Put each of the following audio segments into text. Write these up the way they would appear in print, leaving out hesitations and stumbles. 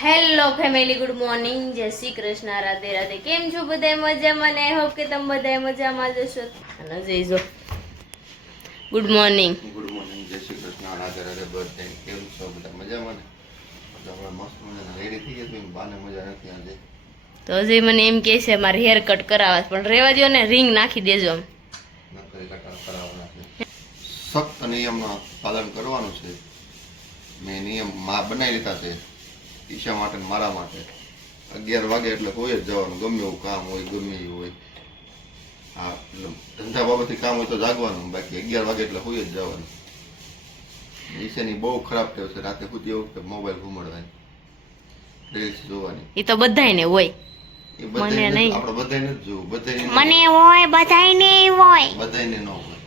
Hello family, good morning, જય શ્રી કૃષ્ણ, રાધે રાધે. કેમ છો બધા? મજામાં ને? આઈ હોપ કે તમે બધા મજામાં જ હશો. અને જઈજો ગુડ મોર્નિંગ. ગુડ મોર્નિંગ, જય શ્રી કૃષ્ણ, રાધે રાધે. બધા કેમ છો? બધા મજામાં ને? આપણે મસ્ત મજાના રેડી થઈ ગયા તો બાને મજા નથી આજે. તો હજી મને એમ કહે છે મારે હેર કટ કરાવવા, પણ રેવા દો ને, રિંગ નાખી દેજો. નકરી કટ કરાવવાના છે. સખ્ત નિયમનું પાલન કરવાનું છે. મેં નિયમ બનાવી લીધા છે ઈશા માટે ને મારા માટે. 11 વાગે એટલે હોય જ જવાનું, ગમે એવું કામ હોય, ગમે એવું હોય. હા, ધંધા બાબતથી કામ હોય તો જાગવાનું, બાકી 11 વાગે એટલે હોય જ જવાનું. ઈશાની બહુ ખરાબ ટેવ છે રાતે સુધી એવું કે મોબાઈલ ઘુમાડવાની, રીલ્સ જોવાની. એ તો બધાયને હોય, મને નહીં. આપણે બધાયને જ જોવું, બધાયને મને હોય, બધાયને હોય, બધાયને ન હોય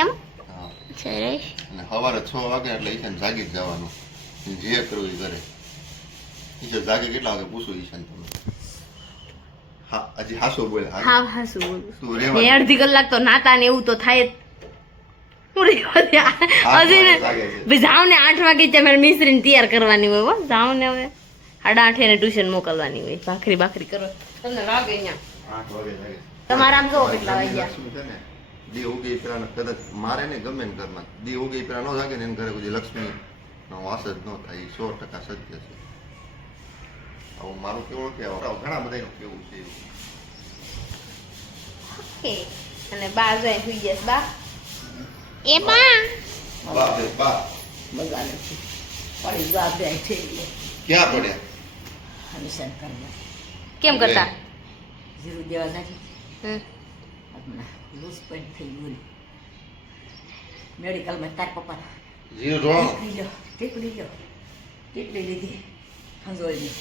એમ. હા, સરસ. અને સવારે 6 વાગે એટલે ઈશાને જાગી જ જવાનું, જે કરવું એ કરે. ઈશા જાગે કેટલા વાગે પૂછો ઈશાને તમે? હા, હજી હાસો બોલે. હા હાસુ બોલું. તું રેવા મેં અડધી કલાક તો નાતા ને એવું તો થાય જ. હું રેવા દે હજી ને ભાઈ, જાવ ને 8 વાગે ત્યાં મારે મિસ્ત્રીને તૈયાર કરવાની હોય. હો, જાવ ને હવે 8:30 ને ટ્યુશન મોકલવાની હોય. ભાખરી કરવા તમને વાગે અહીંયા 8 વાગે જાગે. તમારે આમ જો કેટલા વાગ્યા. લક્ષ્મી છે ને, દી ઉગી પેલા કદાચ મારે ને ગમે ને ઘરમાં દી ઉગી પેલા ન જાગે ને એને ઘરે કોઈ લક્ષ્મી નો વાસ જ ન થાય. 100% સત્ય છે. આવું મારું કેવું કે ઘણા બધાનું કેવું છે એવું. ઓકે. અને બા જાય સુઈ જશે. બા એ બા બા મજા નથી પડી જવા દે છે ક્યાં પડ્યા? હમીશન કરવા કેમ કરતા? જીરું દેવા નાખી હમ. હમણાં લૂઝ પોઈન્ટ થઈ ગયું. મેડિકલમાં તાર પપ્પા જીરો જોવાનો ટીકડી લીધી ખંજોળની.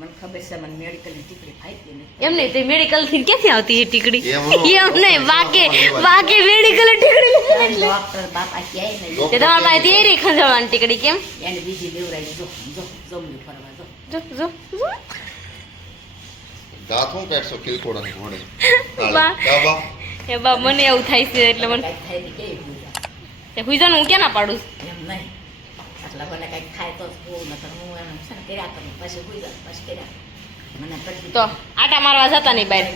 મને ખબર છે મને મેડિકલની ટીકડી ફાઈતી નહીં. એમ નહીં, તે મેડિકલ થી ક્યાંથી આવતી એ ટીકડી? એમ નહીં, વાકે મેડિકલ ટીકડી લીધી એટલે ડોક્ટર બાપા ક્યાંય નહીં. તે તમારા પાસે તેરી ખંજવાળવાની ટીકડી કેમ? એને બીજી લેવડાવી જો જો જમલી ફરવા જો જો દાંત હું કાઢશો કિલકોડાની ઘોડે? બા. બા એ બા, મને એવું થાય છે એટલે મને કાંઈક થાય ને કેવી પૂજા તે હુઈજાનું હું ક્યાં ના પાડું છું? એમ નહીં. આટલા મને કાંઈક થાય તો જ બહુ નકર હું એમ છે ને કર્યા કરું પછી હોઈ જાઉં પછી કર્યા મને પછી તો આટા મારવા જતા નહીં બહાર,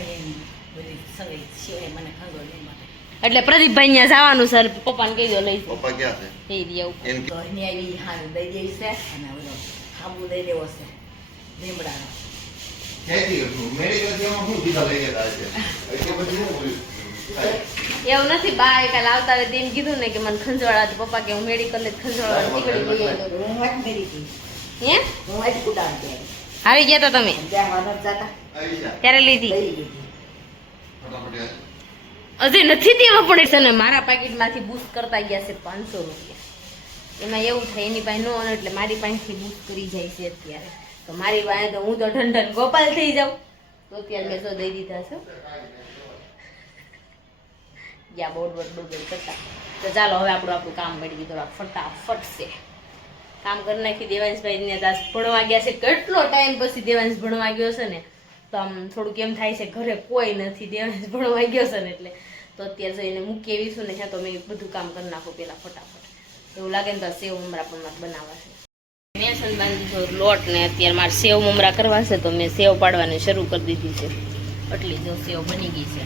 બધી સગઈ સિવાય મને ખંજોળ નહીં માટે એટલે પ્રદીપભાઈ ત્યાં જવાનું સર, પપ્પાને કહી દો લઈ જાઓ. પપ્પા ક્યાં છે? કહી દે આવું. એમ તો એની આવી હાલ દઈ દેવી છે અને ઓલો ખાંબુ દઈ દેવો છે લીમડાનો. ક્યાંથી મેડિકલ જેમાં શું કીધા લઈ ગયા છે? એટલે પછી શું બોલ્યું? એવું નથી, બા એ કાલે આવતા રહે તેમ કીધું ને કે મને ખંજવાળા તો પપ્પા કે હું મેડિકલ જ ખંજવાળા ટીકડી લઈ આવ્યો. હું વાત કરી હતી હે હું વાત કુડાડતી આવી ગયા તા તમે ત્યાં વાનર જતા આવી જા. ત્યારે લીધી? દઈ દીધી. ફટાફટ હજી નથી દેવા પડે છે ને. મારા પાકીટમાંથી બૂસ્ટ કરતા ગયા છે 500 રૂપિયા. એમાં એવું થાય એની પાસે નો એટલે મારી પાસેથી બૂસ્ટ કરી જાય છે અત્યારે. તો મારી પાસે તો હું તો ઠંડન ગોપાલ થઈ જાઉં. તો અત્યારે મેં તો દઈ દીધા છે. ગયા બોડ કરતા. તો ચાલો હવે આપણું કામ મળી ગયું થોડા ફટાફટ છે. કામ કરી નાખી. દેવાંશભાઈ ને ભણવા ગયા છે. કેટલો ટાઈમ પછી દેવાંશ ભણવા ગયો છે ને, તો આમ થોડુંક એમ થાય છે ઘરે કોઈ નથી. દેવાંશ ભણવા ગયો છે ને એટલે તો અત્યારે જઈને મૂકી આવીશું ને ત્યાં તો મેં બધું કામ કરી નાખું પેલા ફટાફટ. એવું લાગે ને તો સેવ મમરા પણ મારે બનાવવા છે. મેસન બાંધી દીધો લોટ ને અત્યારે મારે સેવ મમરા કરવા છે તો મેં સેવ પાડવાની શરૂ કરી દીધી છે. એટલી જો સેવ બની ગઈ છે.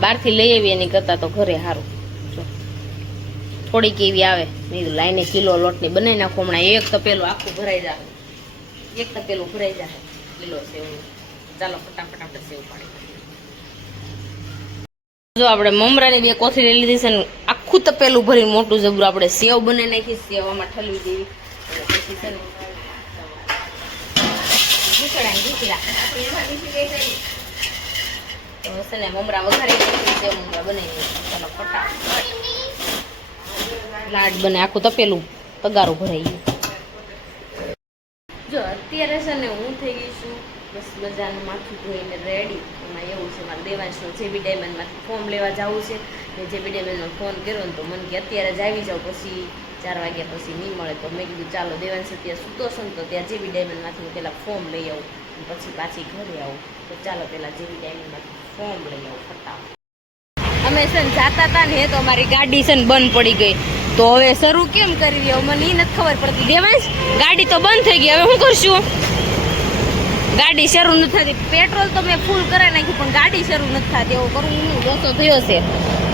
બહારથી લઈ આવી એની કરતાં તો ઘરે સારું. જો થોડીક એવી આવે, મેં લાઈને કિલો લોટની બનાવી નાખો. હમણાં એક તપેલું આખું ભરાઈ જાય, એક તપેલું ભરાઈ જાય કિલો સેવનું. ચાલો ફટાફટ આપણે સેવ પાડી. જો આપણે મમરાની 2 કોથળી લઈ લીધી છે ને આખું તપેલું ભરી મોટું જબરું આપણે સેવ બનાવી નાખી. સેવ આમાં ઠલવી દેવી અને પછી છે ને તો છે ને મમરા વઘારી નાખી, સેવ મમરા બનાવી નાખી. ચાલો ફટાફટ લાડ બને. આખું તપેલું તગારું ભરાઈ ગયું. જો અત્યારે છે ને હું થઈ ગઈ છું બસ મજાનું માથું ધોઈને રેડી. એમાં એવું છે મારે દેવાંશનું જેબી ડાયમંડમાંથી ફોર્મ લેવા જવું છે. મેં જેબી ડાયમંડમાં ફોન કર્યો ને તો મને કે અત્યારે જ આવી જાઉં, પછી 4 વાગ્યા પછી નહીં મળે. તો મેં કીધું ચાલો દેવાંશ અત્યારે સૂતો છે ને તો ત્યાં જેબી ડાયમંડમાંથી હું પહેલાં ફોર્મ લઈ આવું, પછી પાછી ઘરે આવું. તો ચાલો પહેલાં જેબી ડાયમંડમાંથી ફોર્મ લઈ આવું ફટાફટ. અમે છે ને જાતા હતા ને તો અમારી ગાડી છે ને બંધ પડી ગઈ. તો હવે શરૂ કેમ કરવી હવે મને ઈ નથી ખબર પડતી. દેવાંશ ગાડી તો બંધ થઈ ગઈ, હવે શું કરશું? ગાડી શરૂ નથી થતી. પેટ્રોલ તો મેં ફૂલ કરાવી નાખ્યું પણ ગાડી શરૂ નથી થતી. એવું કરવું હું લોસો થયો છે.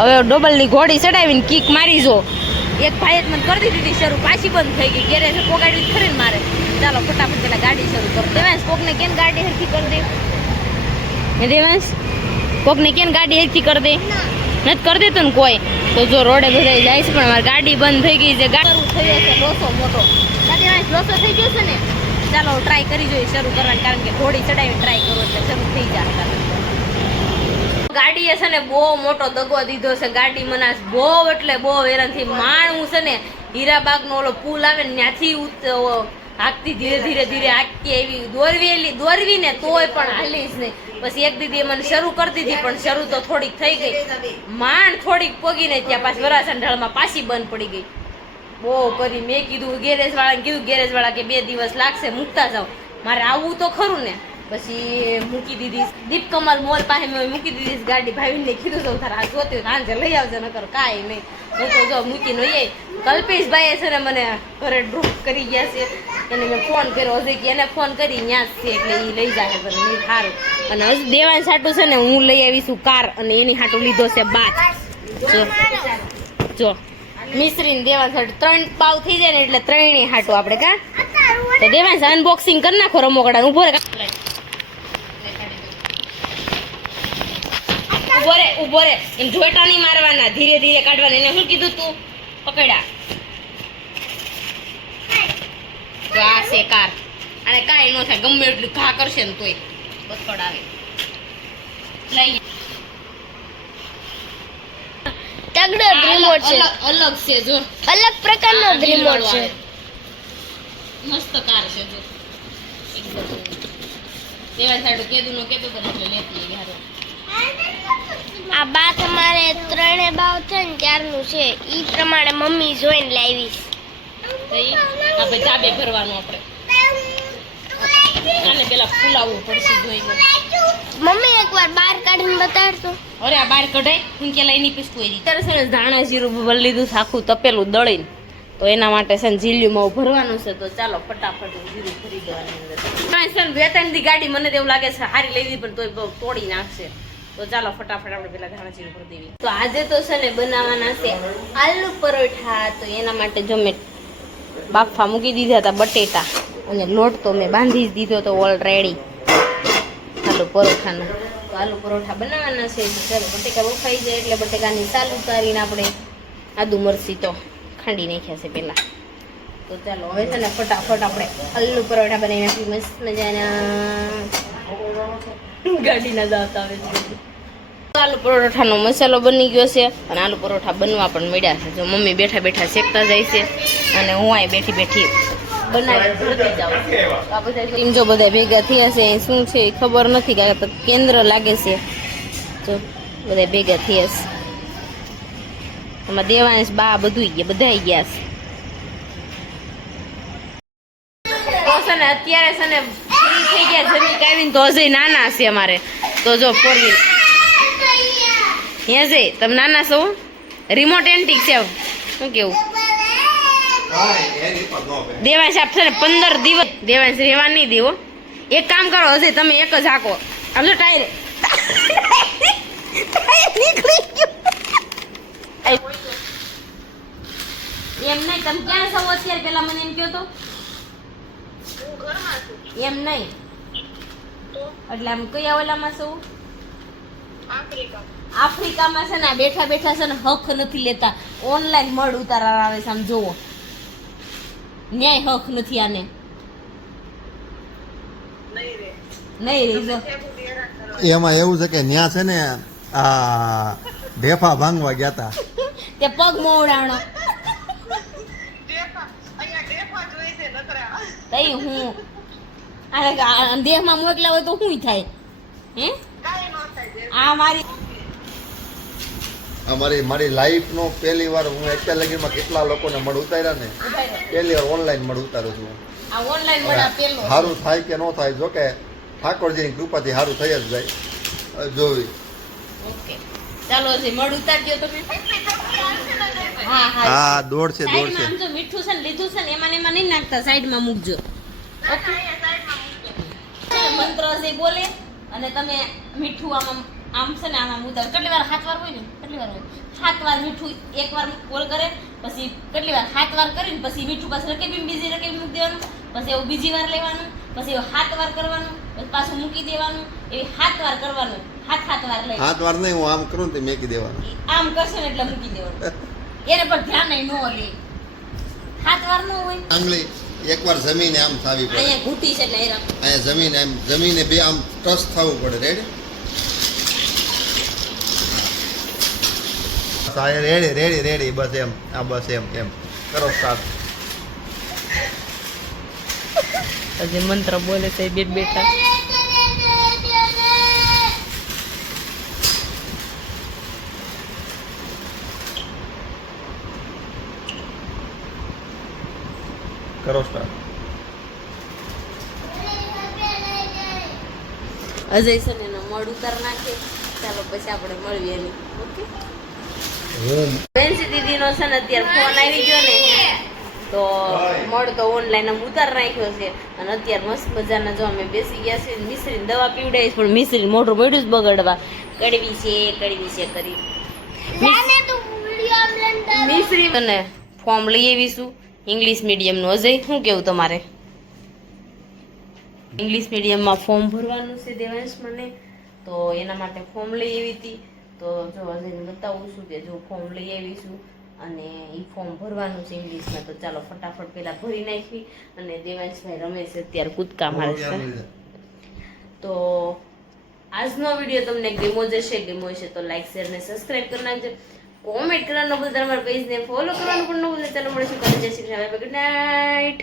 હવે ડબલની ઘોડી ચડાવીને કિક મારી જો. એક ભાઈએ મને કરી દીધી શરૂ, પાછી બંધ થઈ ગઈ. ગેરેજ પોગાડી ખરી ને મારે. ચાલો ફટાફટ પેલા ગાડી શરૂ કરો. દેવાંશ કોકને કેમ ગાડી હરખી કરી દે? હે દેવાંશ કોકને કેમ ગાડી હરખી કરી દે? નથી કરી દેતું ને કોઈ. તો જો રોડે બધા જાય છે પણ અમારી ગાડી બંધ થઈ ગઈ છે. ગાડી થયો છે લોસો મોટો. દેવાંશ લોસો થઈ ગયો છે ને. ચાલો ટ્રાય કરી જોઈએ શરૂ કરવાની, કારણ કે ઘોડી ચડાવી ટ્રાય કરો એટલે શરૂ થઈ જાય. ગાડીએ છે ને બહુ મોટો દગો દીધો છે. ગાડી મને બહુ એટલે બહુ હેરાનથી માણું છે ને હીરાબાગનો ઓલો પુલ આવે ને ત્યાંથી હાંકતી ધીરે ધીરે ધીરે હાંકતી એવી દોરવી ને તોય પણ હાલી જ નહીં. પછી એક દીદી મને શરૂ કરતી હતી પણ શરૂ તો થોડીક થઈ ગઈ. માંડ થોડીક પોગીને ત્યાં પાછી વરાસણ ઢાળમાં પાછી બંધ પડી ગઈ. બહુ કરી મેં કીધું ગેરેજ વાળા કે 2 દિવસ લાગશે, મૂકતા જાવ. મારે આવવું તો ખરું ને. પછી મૂકી દીધી દીપ કમલ મોલ પાસે મેં મૂકી દીધી ગાડી. ભાઈને કીધું તો તારા જોતી હોય સાંજે લઈ આવજે, નકર કાંઈ નહીં. હું તો જો મૂકીને હોઈએ. કલ્પેશભાઈએ છે ને મને ઘરે ડ્રોપ કરી ગયા છે. એને મેં ફોન કર્યો હજી કે એને ફોન કરી ત્યાં જ છે એટલે એ લઈ જાય ઘરે. નહીં સારું. અને હજી દેવાંશ હાટું છે ને હું લઈ આવીશું કાર, અને એની હાટું લીધો છે બાથ. જો મિશ્રીને દેવાંશ હાટું 3 પાવ થઈ જાય ને એટલે 3 હાટું આપણે કા. તો દેવાંશ અનબોક્સિંગ કરી નાખો રમકડા. ઉભો રે ઉભો રે એમ જોઈટા નહીં મારવાના, ધીરે ધીરે કાઢવાના. એને શું કીધું તું? પકડ્યા. તો આ છે કાર. અને કાંઈ ન થાય, ગમે એટલું ઘા કરશે ને તોય બથડ આવે. લઈ તગડો રિમોટ છે, અલગ છે જો, અલગ પ્રકારનો રિમોટ છે. મસ્ત કાર છે જો એકદમ. દેવા સાડું કેદું નો કેતો પણ એટલે લેતી યાર. આ બા તમારે 3 બાવ છે ને ત્યારનું છે. ઈ પ્રમાણે મમ્મી જોઈને લાવીશ. આપણે ચાબે ભરવાનું આપણે. આને પેલા ફૂલાવવું પડશે જોઈને. મમ્મી એકવાર બહાર કાઢીને બતાડતો. અરે આ બહાર કઢાય હું કે લઈ ની પીસકું એની. ત્યારે છે ને ધાણા જીરું ભરી લીધું આખું તપેલું દળીને. તો એના માટે છે ને જીલ્યુમાં ભરવાનું છે. તો ચાલો ફટાફટ જીરું ભરી દેવાની અંદર. છે ને 2-3 દી ગાડી મને તો એવું લાગે છે સારી લઈ દીધી પણ તોય બહુ તોડી નાખશે. તો ચાલો ફટાફટ આપણે પેલા ધાણા જીરું ભરી દેવી. તો આજે તો છે ને બનાવવાના છે આલુ પરોઠા. તો એના માટે જો મેં બાફા મૂકી દીધા હતા બટેટા, અને લોટ તો મેં બાંધી જ દીધો તો ઓલરેડી આલુ પરોઠાનો. તો આલુ પરોઠા બનાવવાના છે. ચાલો બટેકા બફાઈ જાય એટલે બટેકાની સાલ ઉતારીને આપણે આદુ મરચી તો ખાંડી નાખ્યા છે પહેલાં. તો ચાલો હવે છે ને ફટાફટ આપણે આલુ પરોઠા બનાવી નાખી મસ્ત મજાના. ગાડીના દાંત આવે છે. આલુ પરોઠાનો મસાલો બની ગયો છે અને આલુ પરોઠા બનવા પણ મળ્યા છે. જો મમ્મી બેઠા બેઠા શેકતા જાય છે અને હું અહીં બેઠી બેઠી બનાવી ભરતી જાઉં છું. આ બધા ટીમ જો બધા ભેગા થયા છે. શું છે એ ખબર નથી, કારણ કે કેન્દ્ર લાગે છે. જો બધા ભેગા થયા છે. એમાં દેવાંશ બા બધું બધા ગયા છે. તો છે ને અત્યારે છે ને ફ્રી થઈ ગયા જમી કાઢીને. તો હજી નાના છે અમારે. તો જો 4 વ્હીલ હે જઈ તમે નાના છો. રિમોટ એન્ટિક છે શું કેવું? દેવાંશ આપશે ને 15 દિવસ દેવાંશ રહેવા નહીં દેવો. એક કામ કરો હજી તમે એક જ હાકો. આમ જો ટાયર નીકળી ગયું. એમ નહીં તમે ક્યાં છો અત્યારે? પેલા મને એમ કહો તો. એમ નહીં એટલે આમ કયા ઓલામાં છો? આફ્રિકામાં છે ને બેઠા બેઠા છે ને હક નથી લેતા. ઓનલાઈન મળ ઉતારા આવે છે. આમ જોવો ન્યાય હક નથી આને. નહીં રે જો એમાં એવું છે કે ન્યા છે ને આ ઢેફા ભાંગવા ગયા હતા. તે પગ મોવડાણો તઈ હું આ દેહમાં મોકલા હોય તો શું થાય? હે આ મારી લાઈફનો પહેલી વાર હું અત્યાર લગીમાં કેટલા લોકોને મળ ઉતાર્યા ને, પહેલી વાર ઓનલાઈન મળ ઉતારું છું. આ ઓનલાઈન મળ પેલો સારું થાય કે ન થાય, જો કે ઠાકોરજીની કૃપાથી સારું થઈ જ જાય. જોવી ઓકે ચાલો હજી મળ ઉતારજો તમે. હા હા હા દોડશે સાઈડમાં આમ જો મીઠું છે ને લીધું છે ને એમાં ને એમાં નહીં નાખતા, સાઈડમાં મૂકજો. મંત્ર જે બોલે અને તમે મીઠું આમ આમ છે ને આમ ઉતાર. કેટલી વાર 7 વાર હોય ને, કેટલી વાર હોય 7 વાર મીઠું એકવાર બોલ કરે, પછી કેટલી વાર 7 વાર કરીને પછી મીઠું પાછું રકેબી બીજી રકેબી મૂકી દેવાનું, પછી એવું બીજી વાર લેવાનું, પછી એવું 7 વાર કરવાનું, પછી પાછું મૂકી દેવાનું, એવી 7 વાર કરવાનું. 7 વાર લઈ 7 વાર નહીં, હું આમ કરું ને તે મેકી દેવાનું. આમ કરશો ને એટલે મૂકી દેવાનું. એને પર ધ્યાન નહીં ન લે. 7 વાર ન હોય. આંગળી એકવાર જમીને આમ થાવી પડે, અહીંયા ઘૂંટી છે એટલે એ રાખ. અહીંયા જમીને એમ જમીને બે આમ ટચ થવું પડે. રેડી રેડી રેડી રેડી બસ એમ. આ બસ એમ એમ કરો સ્ટાર્ટ. હજી મંત્ર બોલે છે બેટા. કરો સ્ટાર્ટ. અજય છે ને એનો મળ ઉતાર નાખે. ચાલો પછી આપણે મળીએ એની. ઓકે હું બેન્સી દીદીનો છે ને અત્યારે ફોન આવી ગયો ને તો મળ તો ઓનલાઈન આમ ઉતાર નાખ્યો છે અને અત્યારે મસ્ત મજાના જો અમે બેસી ગયા છે. મિશ્રીને દવા પીવડાવીશ પણ મિશ્રી મોઢું મળ્યું જ બગડવા. કડવી છે કરી મિશ્રી અને ફોર્મ લઈ આવીશું ઇંગ્લિશ મીડિયમનું. અજય શું કેવું તમારે? ઇંગ્લિશ મીડિયમમાં ફોર્મ ભરવાનું છે દેવાંશ મને, તો એના માટે ફોર્મ લઈ આવી હતી. તો જો અજયને બતાવું છું કે જો ફોર્મ લઈ આવીશું અને એ ફોર્મ ભરવાનું છે ઇંગ્લિશમાં. તો ચાલો ફટાફટ પહેલાં ભરી નાખી અને દેવાંશભાઈ રમે છે અત્યારે કૂદકા મારે છે. તો આજનો વિડીયો તમને ગમ્યો હશે તો લાઈક શેર ને સબસ્ક્રાઈબ કરી નાખજો. કોમેન્ટ કરવાનું ભૂલતા, અમારા પેજને ફોલો કરવાનું પણ ન ભૂલતા. ચાલો મળીશું કાલે. જય શ્રી કૃષ્ણ. Good night.